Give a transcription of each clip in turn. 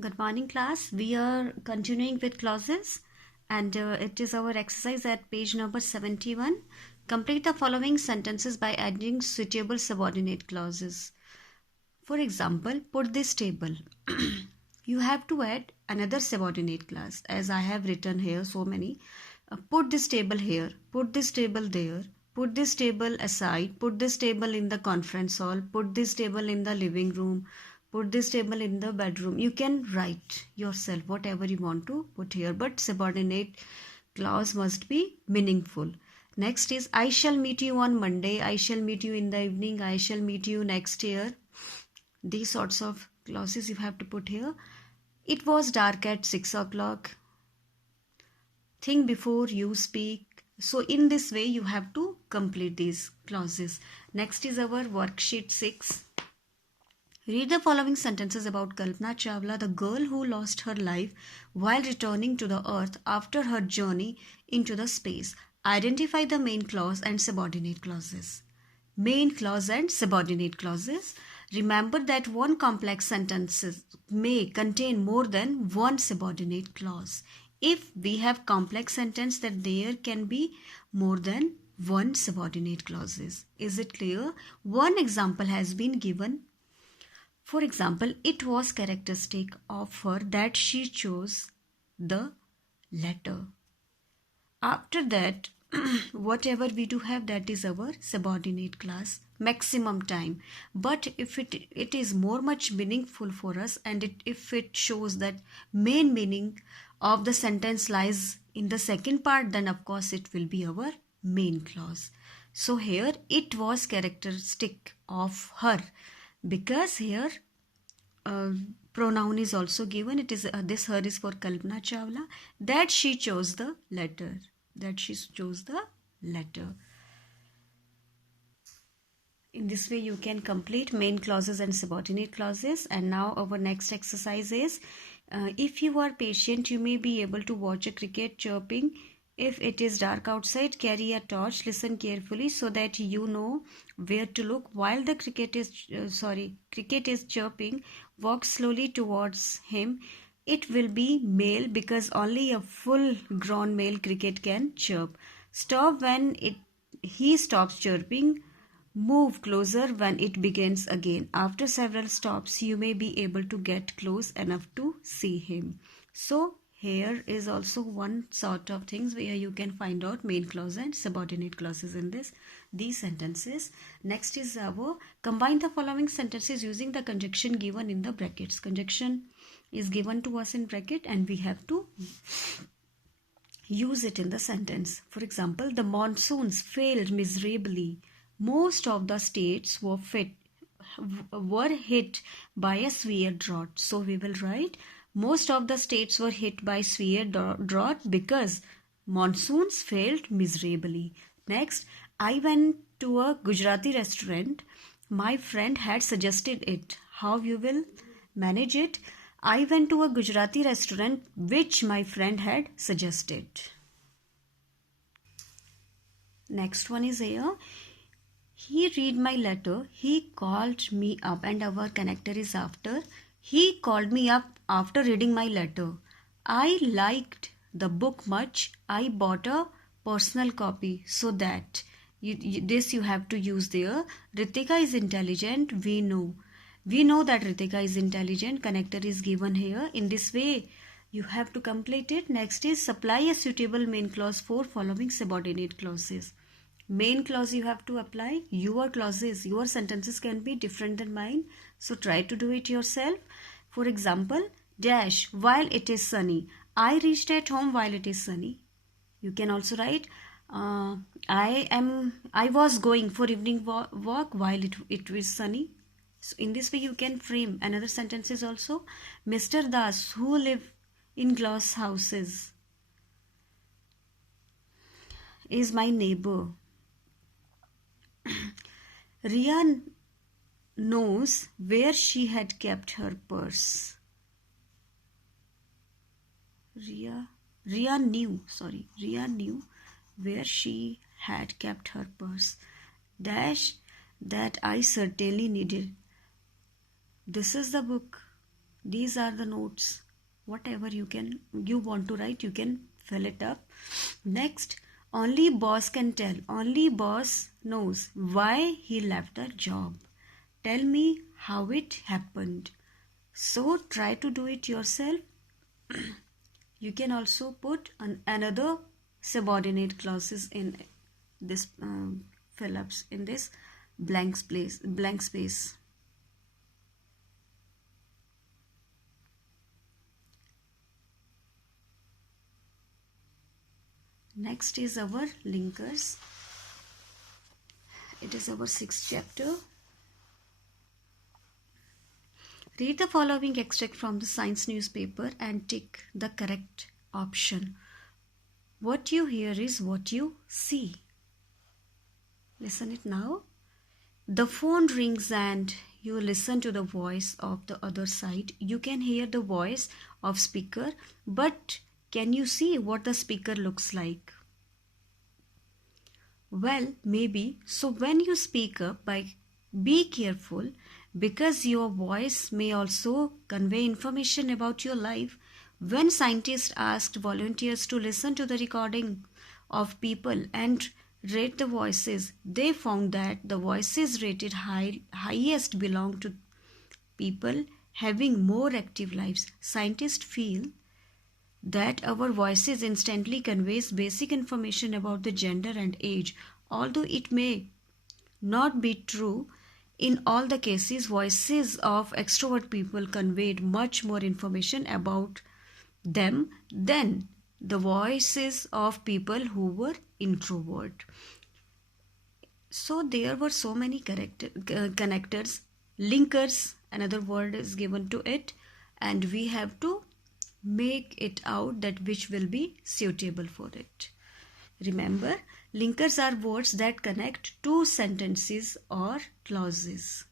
Good morning, class. We are continuing with clauses, and it is our exercise at page number 71. Complete the following sentences by adding suitable subordinate clauses. For example, put this table. You have to add another subordinate clause, as I have written here so many. Put this table here, put this table there, put this table aside, put this table in the conference hall, put this table in the living room, put this table in the bedroom. You can write yourself whatever you want to put here, but subordinate clause must be meaningful. Next is I shall meet you on Monday, I shall meet you in the evening, I shall meet you next year. These sorts of clauses you have to put here. It was dark at 6 o'clock. Think before you speak. So in this way you have to complete these clauses. Next is our worksheet 6. Read the following sentences about Kalpana Chawla, the girl who lost her life while returning to the earth after her journey into the space. Identify the main clause and subordinate clauses. Main clause and subordinate clauses. Remember that one complex sentence may contain more than one subordinate clause. If we have complex sentence, that there can be more than one subordinate clauses. Is it clear? One example has been given. For example, it was characteristic of her that she chose the latter. After that, whatever we do have, that is our subordinate clause, maximum time. But if it is much meaningful for us, and if it shows that main meaning of the sentence lies in the second part, then of course it will be our main clause. So here it was characteristic of her, because here pronoun is also given. It is this her is for Kalpana Chawla, that she chose the letter. That she chose the letter. In this way you can complete main clauses and subordinate clauses. And now our next exercise is, if you are patient, you may be able to watch a cricket chirping. If it is dark outside, carry a torch, listen carefully so that you know where to look. While the cricket is chirping, walk slowly towards him. It will be male because only a full grown male cricket can chirp. Stop when he stops chirping. Move closer when it begins again. After several stops, you may be able to get close enough to see him. So here is also one sort of things where you can find out main clause and subordinate clauses in these sentences. Next is our combine the following sentences using the conjunction given in the brackets. Conjunction is given to us in bracket and we have to use it in the sentence. For example, the monsoons failed miserably. Most of the states were hit by a severe drought. So we will write most of the states were hit by severe drought because monsoons failed miserably. Next, I went to a Gujarati restaurant. My friend had suggested it. How you will manage it? I went to a Gujarati restaurant which my friend had suggested. Next one is here. He read my letter. He called me up, and our connector is after. He called me up after reading my letter. I liked the book much. I bought a personal copy. So that this you have to use there. Ritika is intelligent. We know that Ritika is intelligent. Connector is given here. In this way you have to complete it. Next is supply a suitable main clause for following subordinate clauses. Main clause you have to apply. Your clauses, your sentences can be different than mine, so try to do it yourself. For example, dash while it is sunny. I reached at home while it is sunny. You can also write I was going for evening walk while it was sunny. So in this way you can frame another sentences also. Mr. Das, who live in glass houses, is my neighbor. Ria knows where she had kept her purse. Ria knew where she had kept her purse. Dash that I certainly needed. This is the book These are the notes. Whatever you want to write, you can fill it up. Next, only boss can tell. Only boss knows why he left the job. Tell me how it happened. So try to do it yourself. You can also put another subordinate clauses in this fill-ups in this blank space. Next is our linkers. It is our 6th chapter. Read the following extract from the science newspaper and tick the correct option. What you hear is what you see. Listen it now. The phone rings and you listen to the voice of the other side. You can hear the voice of speaker, but can you see what the speaker looks like? Well, maybe. So when you speak up, be careful, because your voice may also convey information about your life. When scientists asked volunteers to listen to the recording of people and rate the voices, they found that the voices rated highest belong to people having more active lives. Scientists feel that our voices instantly conveys basic information about the gender and age. Although it may not be true in all the cases, voices of extrovert people conveyed much more information about them than the voices of people who were introvert. So there were so many connectors, linkers, another word is given to it, and we have to make it out that which will be suitable for it. Remember, linkers are words that connect two sentences or clauses.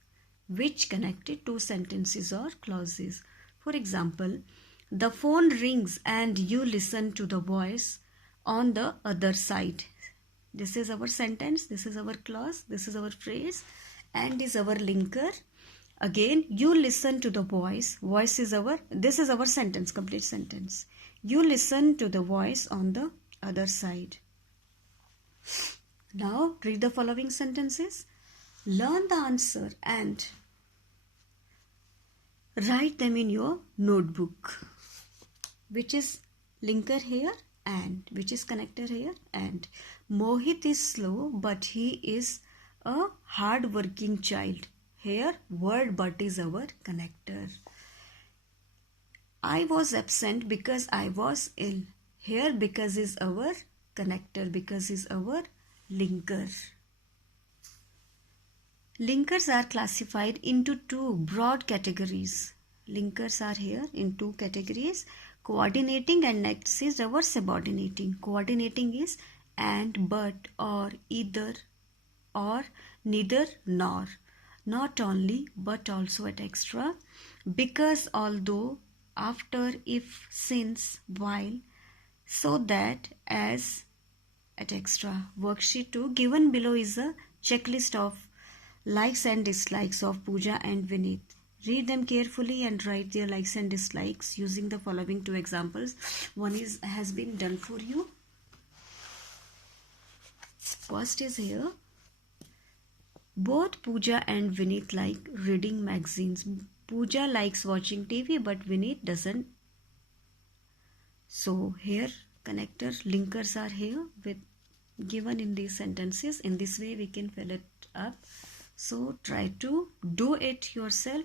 Which connected two sentences or clauses. For example, the phone rings and you listen to the voice on the other side. This is our sentence, this is our clause, this is our phrase, and is our linker. Again, you listen to the voice. This is our sentence, complete sentence. You listen to the voice on the other side. Now, read the following sentences. Learn the answer and write them in your notebook. Which is linker here and which is connector here? And Mohit is slow, but he is a hard-working child. Here, word but is our connector. I was absent because I was ill. Here, because is our connector, because is our linker. Linkers are classified into two broad categories. Linkers are here in two categories. Coordinating and next is our subordinating. Coordinating is and, but, or, either, or, neither, nor. Not only, but also at extra. Because, although, after, if, since, while. So that, as, at extra. Worksheet 2 given below is a checklist of likes and dislikes of Pooja and Vineet. Read them carefully and write their likes and dislikes using the following two examples. One has been done for you. First is here. Both Pooja and Vineet like reading magazines. Pooja likes watching TV, but Vineet doesn't. So here connector linkers are here with given in these sentences. In this way we can fill it up. So try to do it yourself.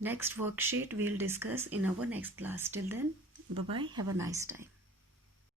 Next worksheet we'll discuss in our next class. Till then, bye bye. Have a nice time.